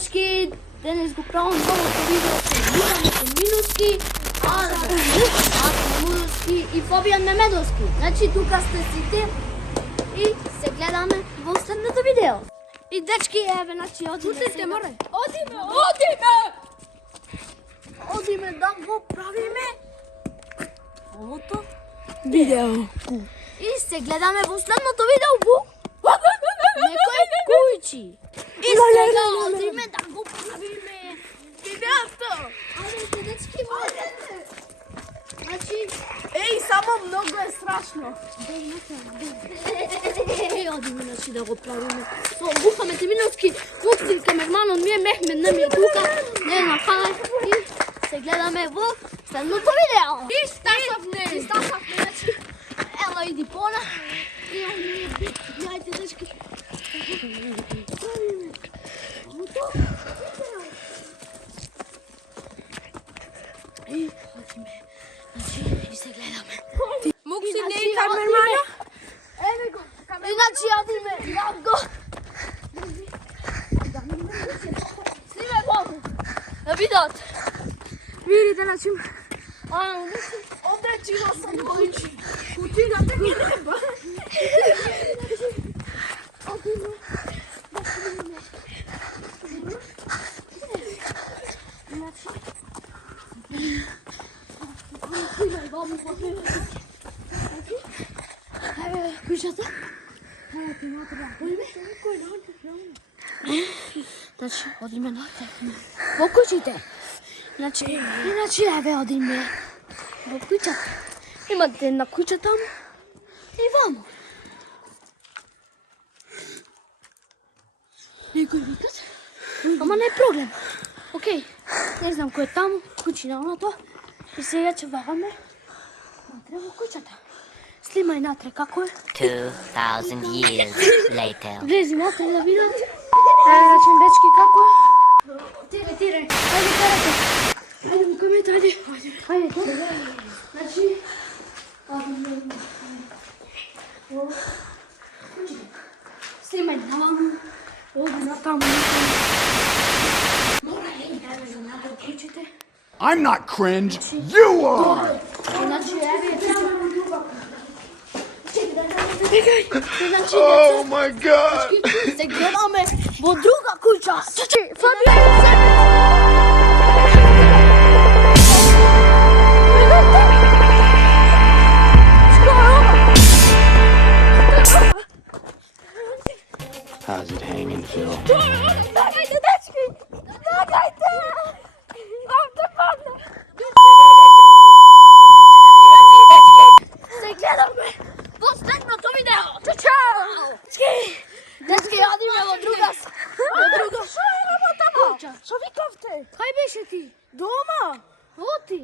дечки, денес го правам новото видео со Минуски, Мудовски и Фабијан Мемедовски. Значи тука сте сите и се гледаме во следното видео. И дечки, еве, значи одиме. Одиме да го правиме овото видео. И се гледаме во следното видео во некој кујчи. И сега одиме да го правиме видеото. Ајде, дечки, можете. Значи, само многу е страшно. Одиме, значи, да го правиме. Со Мухамед Еминовски, Муфти, камерманот ми е Мехмед, не ми е тука, не е на хале. И се гледаме во следното видео. И стасавне, значи, ела иди пона. И ајде, дечки. И одиме, значи, и се гледаме. Мукси не и камермана? Еве го. Иначе одиме, да го. Сниме го. Да видат. Видите, значи, Овде чина сам којчи. кутината ги неба. Еве, куќата. Значи, одиме натре. Во куќите. Значи, иначе, еве, одиме во куќата. Имате една куќа таму и вамо. Некој викат, ама не е проблем. Океј, не знам кој е таму, куќи на оното. И сега ќе вагаме натре во куќата. Снимај натре како е. 2,000 years later. Влези натре да видат. Значи, дечки, како е. Тире. Ајде, карате. Ајде, во камета, ајде. Ајде, значи, снимај наваму. Оди натаму. I'm not cringe, you are! Значи, еве, Oh my god! се гледаме во друга куќа. Фабијан, How's it hanging, Phil? Дагайте, дечки! Дагайте! Дамте падна! Се гледаме во следното видео! Чао! Дечки, одиме во друга Шо е работама? куќа. Шо викавте? Кај беше ти? Дома? Оти!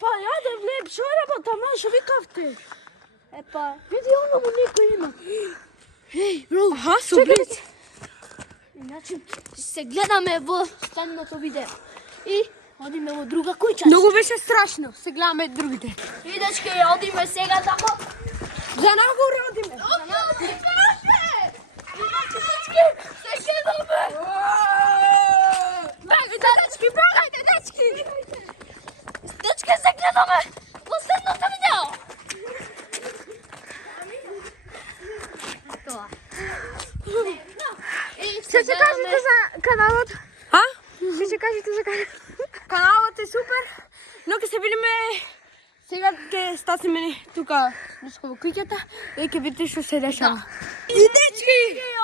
Па јаде влеб, шо е работама? Шо викавте? Епа, види оному некој има. Еј, бро, Аха, сублиц. Значи, се гледаме во следното видео. И одиме во друга куќа. Многу беше страшно. Се гледаме другите. И дечки, одиме сега тако. За нагоре одиме. Значи, дечки, се гледаме. Бегайте, дечки, бегайте, дечки. Дечки, се гледаме во следното видео. Тоа. И Се ќе кажете за каналот? А? Се ќе кажете за каналот? Каналот е супер, но ќе се видиме сега ќе стасиме тука близко во куќата и ќе видите што се дешава. И дечки!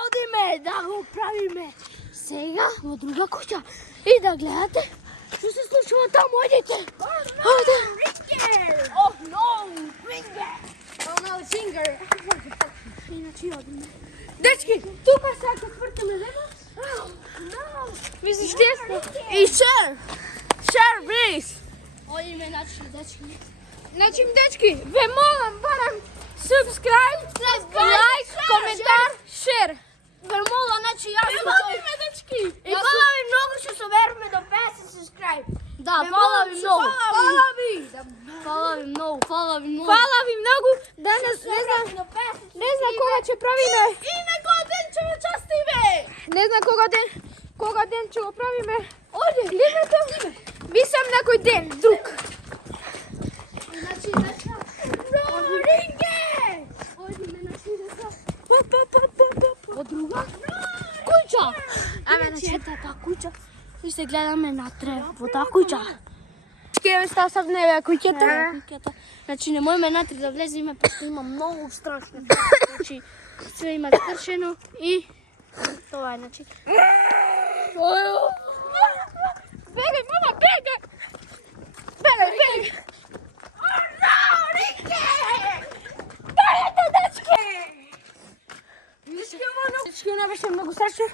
одиме да го правиме сега во друга куќа и да гледате што се случува таму, ајдете. Ајде. Oh no, Ringer. Oh no, Singer. Иначе одиме. Дечки, тука сега ќе свртиме лево. Мислиш ти? И шер! Шер, please! Одиме, значи, дечки. Значи, дечки, ве молам, барам subscribe, лайк, коментар, шер. Ве мола, значи, јас сум Водиме, дечки! И фала ви многу што се веруваме до 50 subscribe. Да, фала ви многу. Фала ви! Фала ви многу, фала ви многу. Фала ви многу. Данас не знам кога ќе правиме. И на годен ќе ме частиме. Не знам кога ден кога ден ќе го правиме климето. Мислам некој ден, друг. Значи, Ринге! Одиме на ширеса. Од друга куќа. Значи, таа куќа. И се гледаме натре во таа куќа. Ке става сад неве куќата. Значи, не можеме натре да влеземе, пошто има многу страшно. Значи, све има скршено и тоа е, значи. Бегај, мама, бегај! Бегај! Дечки, она беше многу страшно.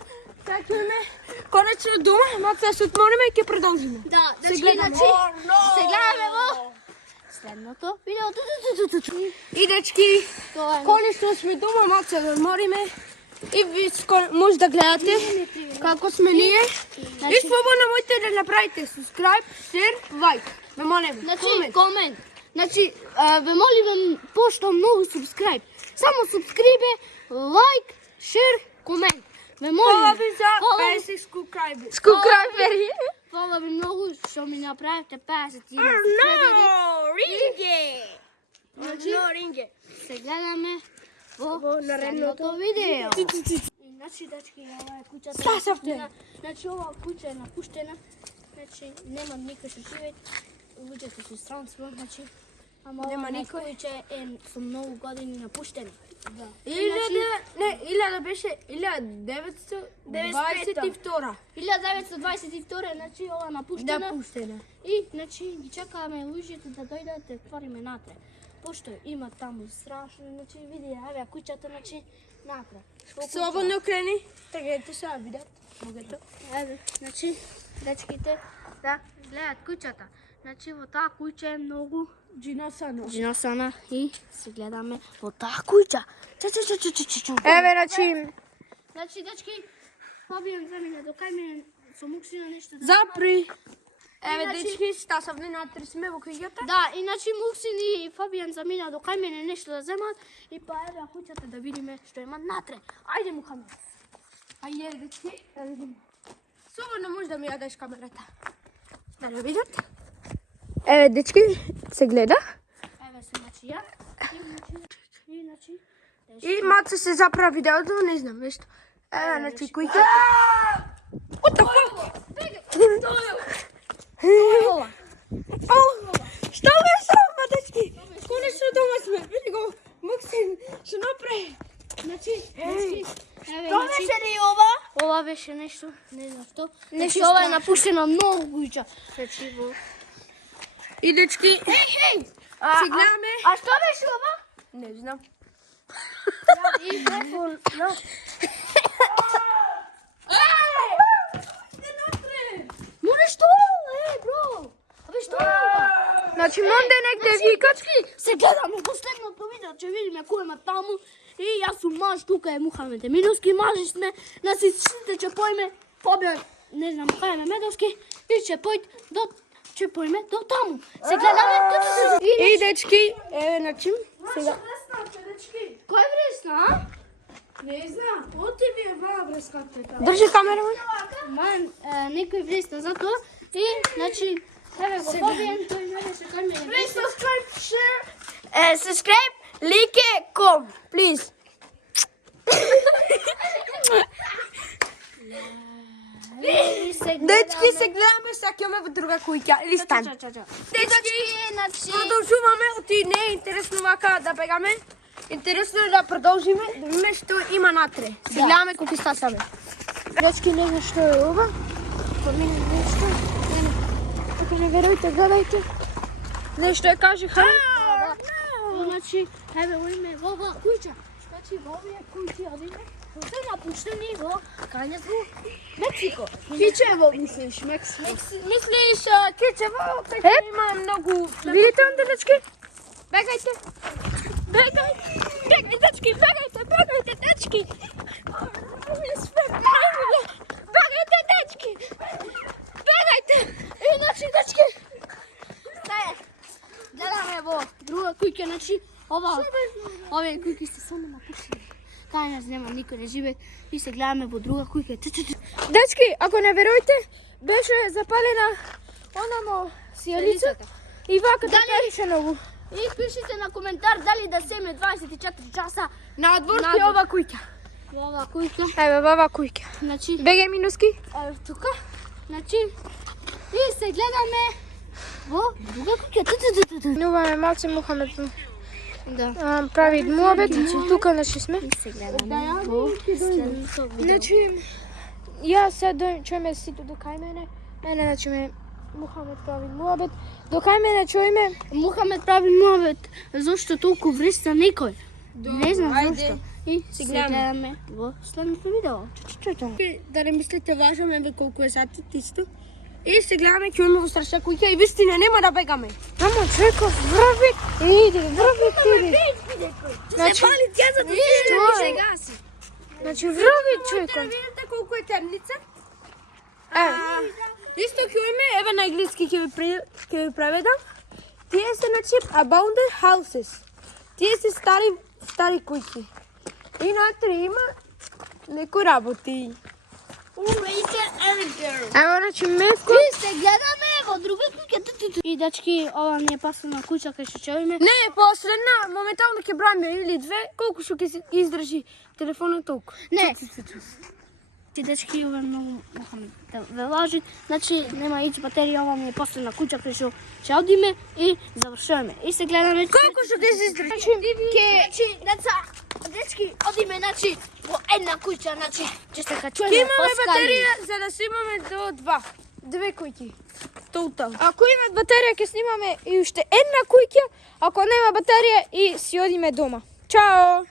Така имаме конечно дома, малку да се отмориме и ќе продолжиме. Да, дечки, значи, се гледаме во следното видео. И дечки, Тоа е. конечно сме дома, малку да се одмориме. И ви може да гледате како сме ние. И слободно можете да направите subscribe, share, like. Ме молиме. Значи, комент. Значи, ве молиме пошто многу subscribe. Само subscribe, like, share, комент. Ме Фала молиме. ви за 50 subscribe. Subscriberi. Фала ви многу што ми направивте 50 subscriberi. Ринге! Значи, Ринге. се гледаме во наредното следното видео. Значи, дечки, ова е куќата. Стасавте. Значи, ова куќа е напуштена. Значи, нема никој што живее. Луѓето се странство, значи. Ама Нема ова никој. куќа е со многу години напуштено. Да. 1000 беше 1922. 1922, значи ова напуштена. Да пуштена. И, значи, ги чекаме луѓето да дојдат да отвориме натре. Пошто има таму страшно, значи, види, еве куќата, значи, натре. Слободно крени. Тргнете се да видат. Могато. Еве, значи, дечките да гледат куќата. Значи, во таа куќа е многу джиносана и се гледаме во таа куќа. Еве, значи, Значи, дечки, Фабијан замина до кај мене со Муксина нешто да запри. Еве, Иначе- дечки, стасавме натре сме во куќата. Да, иначе Муксин и Фабијан замина до кај мене нешто да земат и па еве куќата да видиме што има натре. Ајде Мухамед. Ајде, дечки, да видиме. Слободно може да ми ја дадеш камерата. Да не видат. Еве, дечки, се гледа. Еве се значи ја. И значи И маца се запра видеото, не знам нешто. Еве, значи, куќата. What the fuck? ова. Што беше ова, дечки? Конечно дома сме, види го, Муксин, што направи. Значи, дечки, еве Што значи беше ли ова? ова беше нешто, не знам што. Нешто Значи ова е страшно. напуштено многу куќа. Значи во И дечки, се гледаме. А што беше ова? Не знам. И телефон. Море што? Бро. Абе што е ова? Значи, монде негде викат. Се гледаме последното видео, ќе видиме кој има таму. И јас сум маж, тука е Мухамед Еминовски, мажи сме, нас сите ќе појме, Фабијан, не знам, Хајме Медовски, и ќе појме до таму. Се гледаме. И дечки, еве, значи, сега. Кој вресна, а? Не знам, оти ми е ваа вреската. Држи камера, Ман, некој вресна за тоа. И, значи, еве го Фабијан, тој не беше кај мене. Subscribe, like, com, please. И се Дечки, се гледаме, сега ќе во друга куќа. Или стан. Дечки, значи, Продолжуваме, оти не е интересно вака да бегаме. Интересно е да продолжиме, да видиме што има натре. Се гледаме колку стасаме. Дечки, не знам што е ова. Помине нешто. Ако не верујте, гледајте. Нешто е кажеха. значи, еве оиме во ова куќа. Значи, во овие куќи одиме, се напуштени во Кањево, Мексико. Кичево мислиш, Мислиш Кичево, кај има многу. Видите онде, дечки? Бегајте. Бегај, дечки, бегајте, дечки. Бегајте, дечки. Бегајте. Иначе, дечки, гледаме во друга куќа, значи, овие куќи се само напуштени. кај нас нема никој не живее и се гледаме во друга куќа. Дечки, ако не веруете, беше запалена онамо сијалицата и ваката перише многу. И пишите на коментар дали да семе 24 часа На одворки ова куќа. во ова куќа. Еве, ова куќа. Значи, БГ минуски? еве тука. Значи, и се гледаме во друга куќа. Нуваме малце Мухамед. Да. Прави муабет, тука наши сме. И се гледаме во следното видео. Значи, ја се чуеме сите до кај мене. Мене, значи, Мухамед прави муабет. До кај мене чуеме. Мухамед прави муабет. Зошто толку вреста некој? Не знам зошто. И се гледаме во следното видео. Да не мислите важно, ме колку е сатот исто. И се гледаме ќе имаме во страшна куќа и вистина нема да бегаме. Амо човеков, врви, иди. Значи, пали тјазата, се гаси. Значи, врви човеков. Да видите колку е темница. Исто ќе имаме, еве на англиски ќе ви преведам. Тие се значи abandoned houses. Тие се стари куќи. И натре има некои работи. Ево, значи, мевко. И се гледаме во друга куќа. И дечки, ова не е последна куќа кај што чуеме. Не, последна, моментално ќе бројаме или две, колку што ќе се издржи телефонот толку. Не. Ти дечки, ова е многу Мухамед да ве лажи. Значи, нема ич батерија, ова ми е последна куќа кај што ќе одиме и завршуваме. И се гледаме Колку што ќе се издржи? Значи, деца, дечки, одиме, значи, во една куќа, значи, ќе се качуваме. Ќе имаме батерија за да снимаме до две куќи. Тотал. Ако имат батерија ќе снимаме и уште една куќа, ако нема батерија и си одиме дома. Чао!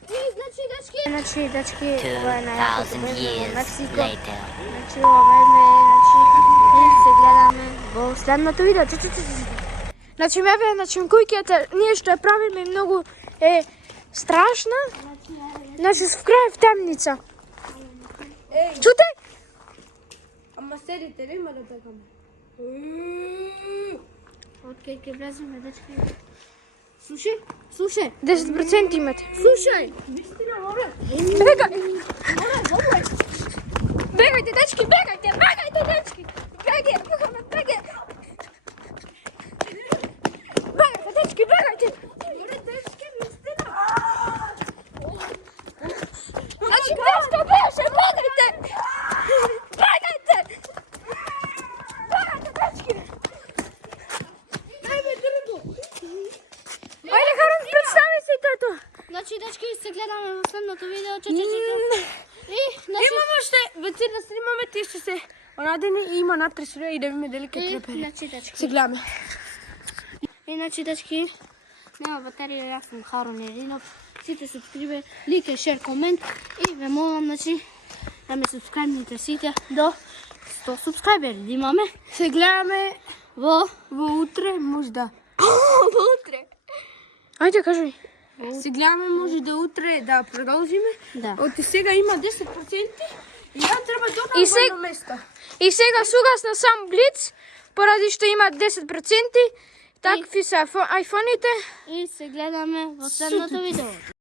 Значи, дечки, ова е 2,000 years Мексико. later. Значи, ова е, и се гледаме во следното видео. Значи, значи, куќата, ние што ја правиме многу е страшна. Значи, в крај в темница. Чуте? Ама седите, нема да бегаме. Откај ќе влеземе, дечки. Слушај. 10% имате. Слушај. Бегај! Бегајте, дечки, бегајте, дечки! Бегај, Мухамед, бегај! Бегајте, дечки, бегајте! Значи, дечко беше, бегајте! Бегајте! Бегајте, дечки! Ајде, Харун, представи се тото! Значи, дечки, се гледаме во следното видео. И, значи, Имаме уште, веќе да снимаме, тие ще се онадени и има натре срија и да видиме дали ке трепери. значи, дечки. Се гледаме. Иначе, дечки, нема батерија, јас сум Харун Еринов. Сите субскрибе, лике, шер, комент и ве молам, значи, да ме субскрибните сите до 100 субскрибери да имаме. Се гледаме Во утре, можда. утре. Ајде, кажи. Се гледаме, може да утре да продолжиме. Да. Од сега има 10% и ја треба добро И се- војно место. И сега сугасна сам Блиц, поради што има 10%, такви се айфоните. И се гледаме во следното видео.